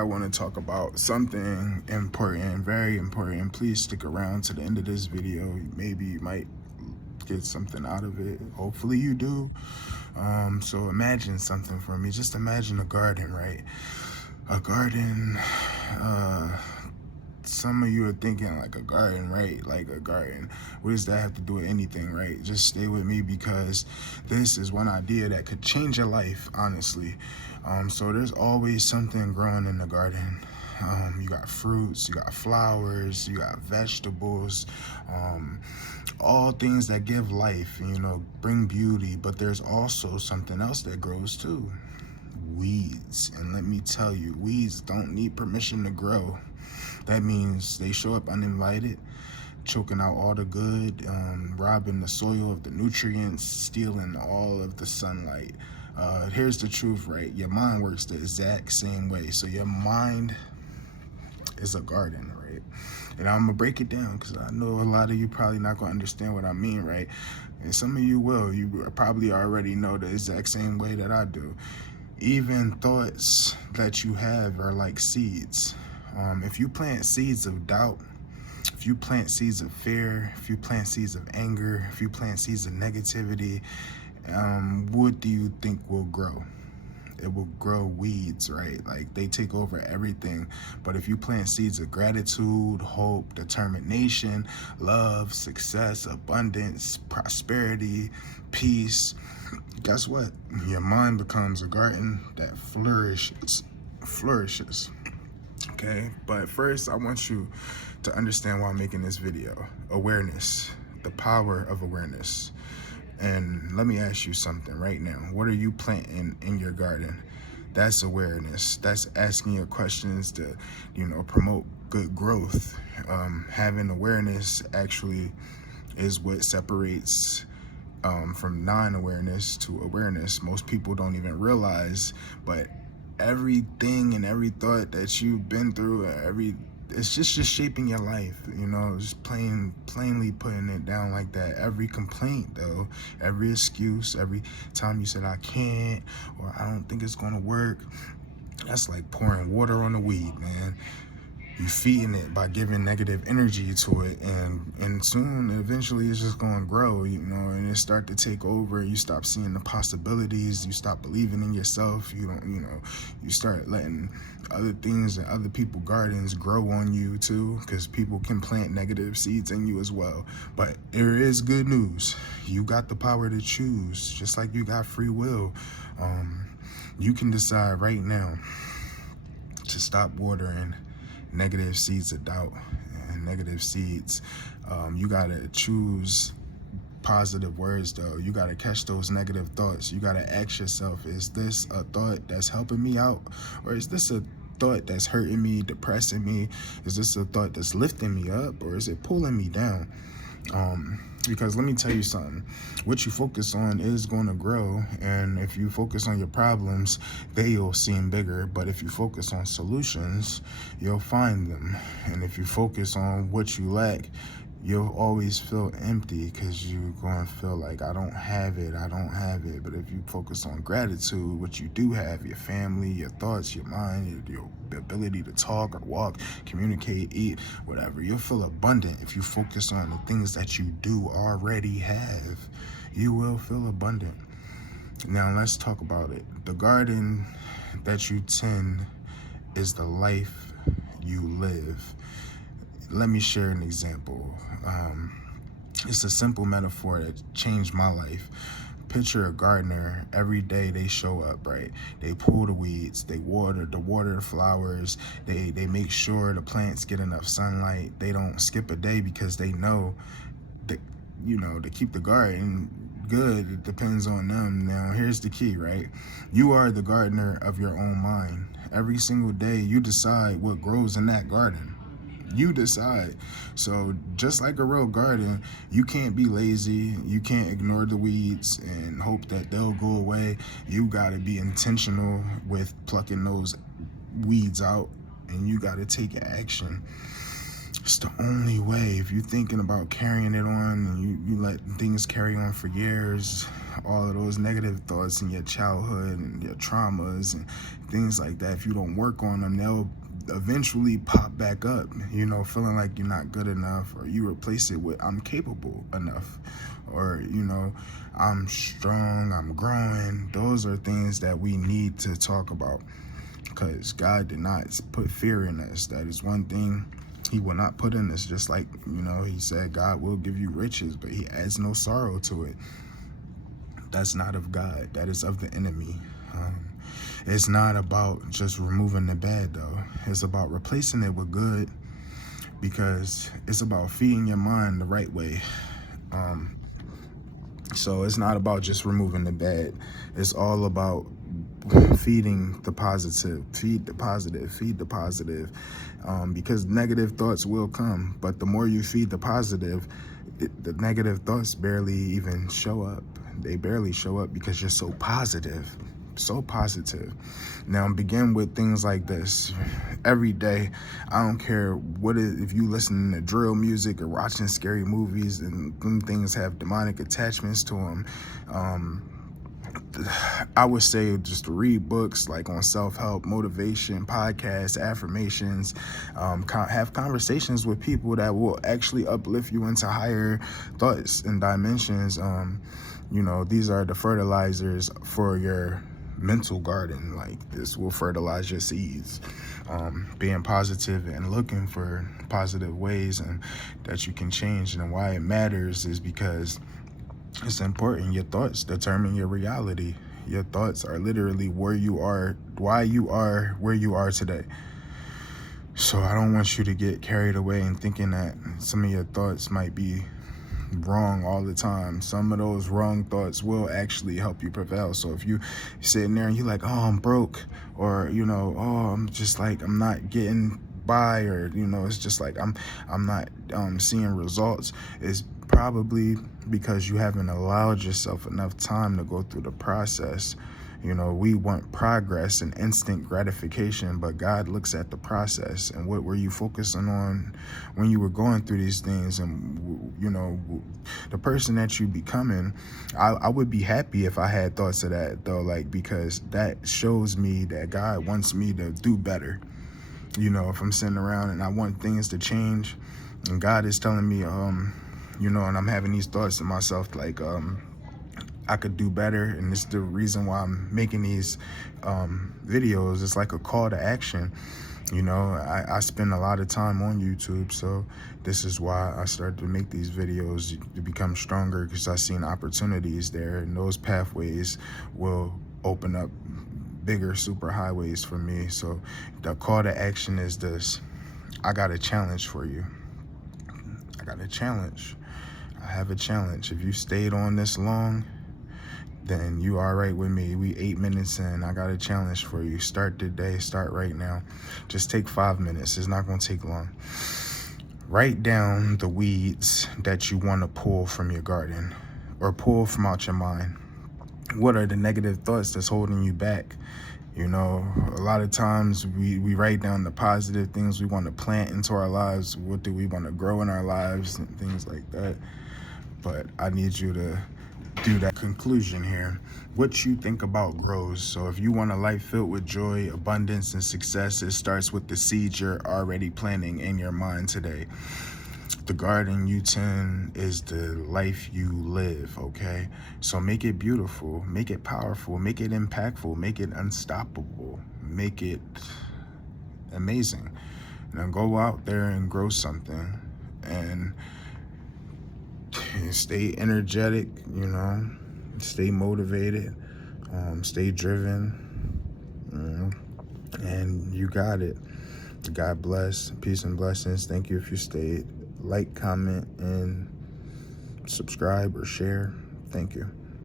I want to talk about something important, very important. Please stick around to the end of this video. Maybe you might get something out of it. Hopefully you do. So imagine something for me. Just imagine a garden, right? A garden. Some of you are thinking like a garden, right? Like a garden. What does that have to do with anything, right? Just stay with me because this is one idea that could change your life, honestly. So there's always something growing in the garden. You got fruits, you got flowers, you got vegetables, all things that give life, bring beauty. But there's also something else that grows too. Weeds. And let me tell you, weeds don't need permission to grow. That means they show up uninvited, choking out all the good, robbing the soil of the nutrients, stealing all of the sunlight. Here's the truth, right? Your mind works the exact same way. So your mind is a garden, right? And I'm gonna break it down because I know a lot of you probably not gonna understand what I mean, right? And some of you will. You probably already know the exact same way that I do. Even thoughts that you have are like seeds. If you plant seeds of doubt, if you plant seeds of fear, if you plant seeds of anger, if you plant seeds of negativity, what do you think will grow? It will grow weeds, right? Like they take over everything. But if you plant seeds of gratitude, hope, determination, love, success, abundance, prosperity, peace, guess what? Your mind becomes a garden that flourishes. Okay, but first I want you to understand why I'm making this video. Awareness, the power of awareness. And let me ask you something right now. What are you planting in your garden? That's awareness. That's asking your questions to, promote good growth. Having awareness actually is what separates from non-awareness to awareness. Most people don't even realize, but everything and every thought that you've been through, it's just shaping your life, just plainly putting it down like that. Every complaint though, every excuse, every time you said I can't or I don't think it's gonna work, that's like pouring water on the weed, man. You feeding it by giving negative energy to it, and soon eventually it's just going to grow, and it start to take over. You stop seeing the possibilities, you stop believing in yourself, you start letting other things and other people's gardens grow on you too, because people can plant negative seeds in you as well. But there is good news. You got the power to choose, just like you got free will. You can decide right now to stop watering negative seeds of doubt and negative seeds. You gotta choose positive words though. You gotta catch those negative thoughts. You gotta ask yourself, is this a thought that's helping me out, or is this a thought that's hurting me, depressing me? Is this a thought that's lifting me up, or is it pulling me down? Because let me tell you something, what you focus on is going to grow. And if you focus on your problems, they'll seem bigger. But if you focus on solutions, you'll find them. And if you focus on what you lack, you'll always feel empty because you're going to feel like I don't have it. But if you focus on gratitude, what you do have, your family, your thoughts, your mind, your ability to talk or walk, communicate, eat, whatever, you'll feel abundant. If you focus on the things that you do already have, you will feel abundant. Now let's talk about it. The garden that you tend is the life you live. Let me share an example. It's a simple metaphor that changed my life. Picture a gardener. Every day they show up, right? They pull the weeds, they water the flowers, they make sure the plants get enough sunlight. They don't skip a day because they know that, to keep the garden good, it depends on them. Now, here's the key, right? You are the gardener of your own mind. Every single day you decide what grows in that garden. You decide. So just like a real garden, you can't be lazy. You can't ignore the weeds and hope that they'll go away. You got to be intentional with plucking those weeds out, and you got to take action. It's the only way. If you're thinking about carrying it on and you let things carry on for years, all of those negative thoughts in your childhood and your traumas and things like that, if you don't work on them, they'll eventually pop back up, feeling like you're not good enough, or you replace it with I'm capable enough, or I'm strong, I'm growing. Those are things that we need to talk about, because God did not put fear in us. That is one thing he will not put in us. Just like, he said God will give you riches, but he adds no sorrow to it. That's not of God. That is of the enemy. It's not about just removing the bad, though. It's about replacing it with good, because it's about feeding your mind the right way. So it's not about just removing the bad. It's all about feeding the positive. Feed the positive. Feed the positive. Because negative thoughts will come, but the more you feed the positive, the negative thoughts barely even show up. They barely show up because you're so positive. So positive. Now begin with things like this. Every day, I don't care if you listen to drill music or watching scary movies, and them things have demonic attachments to them. I would say just to read books like on self-help, motivation, podcasts, affirmations, have conversations with people that will actually uplift you into higher thoughts and dimensions. These are the fertilizers for your mental garden. Like, this will fertilize your seeds. Being positive and looking for positive ways and that you can change. And why it matters is because it's important. Your thoughts determine your reality. Your thoughts are literally where you are, why you are where you are today. So I don't want you to get carried away in thinking that some of your thoughts might be wrong all the time. Some of those wrong thoughts will actually help you prevail. So if you sitting there and you're like, oh, I'm broke, or oh, I'm just like, I'm not getting by, or it's just like I'm not seeing results, it's probably because you haven't allowed yourself enough time to go through the process. We want progress and instant gratification, but God looks at the process. And what were you focusing on when you were going through these things? And, the person that you becoming, I would be happy if I had thoughts of that, though, because that shows me that God wants me to do better. If I'm sitting around and I want things to change, and God is telling me, and I'm having these thoughts in myself, like, I could do better, and it's the reason why I'm making these videos. It's like a call to action. I spend a lot of time on YouTube, so this is why I started to make these videos, to become stronger, because I've seen opportunities there, and those pathways will open up bigger super highways for me. So the call to action is this: I got a challenge for you. I got a challenge. I have a challenge. If you stayed on this long, then you are right with me. We 8 minutes in. I got a challenge for you. Start today. Start right now. Just take 5 minutes. It's not going to take long. Write down the weeds that you want to pull from your garden, or pull from out your mind. What are the negative thoughts that's holding you back? A lot of times we write down the positive things we want to plant into our lives. What do we want to grow in our lives, and things like that. But I need you to do that conclusion here. What you think about grows. So if you want a life filled with joy, abundance, and success, it starts with the seeds you're already planting in your mind today. The garden you tend is the life you live, okay? So make it beautiful, make it powerful, make it impactful, make it unstoppable, make it amazing. Now go out there and grow something, and stay energetic, stay motivated, stay driven, and you got it. God bless. Peace and blessings. Thank you if you stayed. Like, comment, and subscribe or share. Thank you.